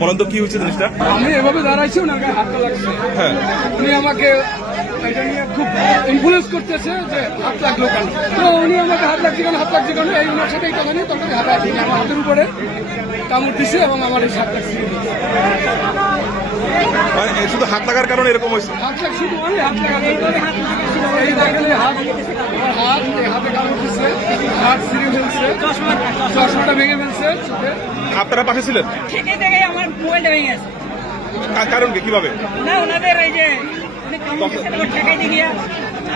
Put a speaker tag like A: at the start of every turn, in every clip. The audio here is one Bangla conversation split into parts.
A: বলেন তো কি হয়েছে জিনিসটা?
B: আমি এভাবে দাঁড়াইছি ওনার হাতটা লাগছে।
A: হ্যাঁ।
B: উনি আমাকে এটা নিয়ে খুব ইনফ্লুয়েন্স করতেছে যে হাত লাগল কেন? তো উনি আমাকে হাত লাগছে কেন হাত লাগছে কেন এই ওনার সাথে এই কথা নিয়ে তখন হাত আছে আমার হাতের উপরে কামড় দিছে এবং আমার এই হাত লাগছে।
A: মানে শুধু হাত লাগার কারণে এরকম হয়েছে?
B: হাত লাগ শুধু আমি হাত লাগাচ্ছি এই দেখেন হাত আমার হাত হাতে কামড় দিচ্ছে হাত ছিঁড়ে ফেলছে চশমাটা ভেঙে ফেলছে চোখে।
A: আপনারা পাশে ছিলেন?
C: থেকে থেকে আমার মোবাইলটা ভেঙে গেছে।
A: কারণ কি? কীভাবে?
C: না ওনাদের এই যে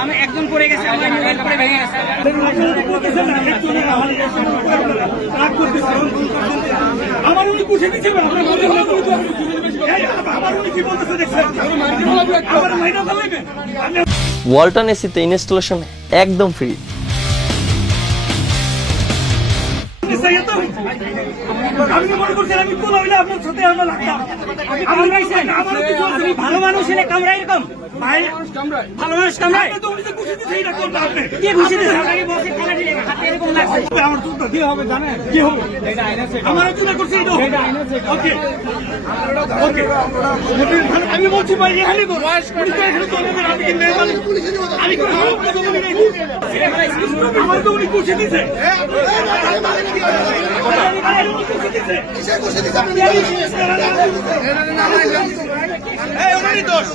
C: আমি একজন পড়ে গেছে আমার মোবাইল পরে ভেঙে গেছে।
D: আমার উনি পুষে দিচ্ছে আমার উনি কি বলতেছে দেখছেন? আমার মাইনা ফেলাইবে?
E: ওয়ালটন এসিতে ইনস্টলেশন একদম ফ্রি।
D: কি মনে করছেন আমি কোন হইলে আপনার সাথে আমরা লাগতাম আমার কিছু
C: মানুষ হলে কামড়াই এরকম? ভালো মানুষ কামড়াই
D: আপনি তো উনি যে পুষে দিচ্ছে এটা করতে আপনি।
C: কি ঘুষি দিচ্ছে আপনাকে বসে খেলা দিলে হাতে এরকম লাগছে।
D: আমার জুতা দিয়ে হবে জানেন? কি হবে। আমার জুতা করছে এটা ওকে। ওকে। আমি বলছি ভাই এখানে তো এখানে তো আমি কি মেয়ে আমি কি খারাপ কথা বলি নাকি? আমার তো উনি পুষে দিছে। এই ওনারই দোষ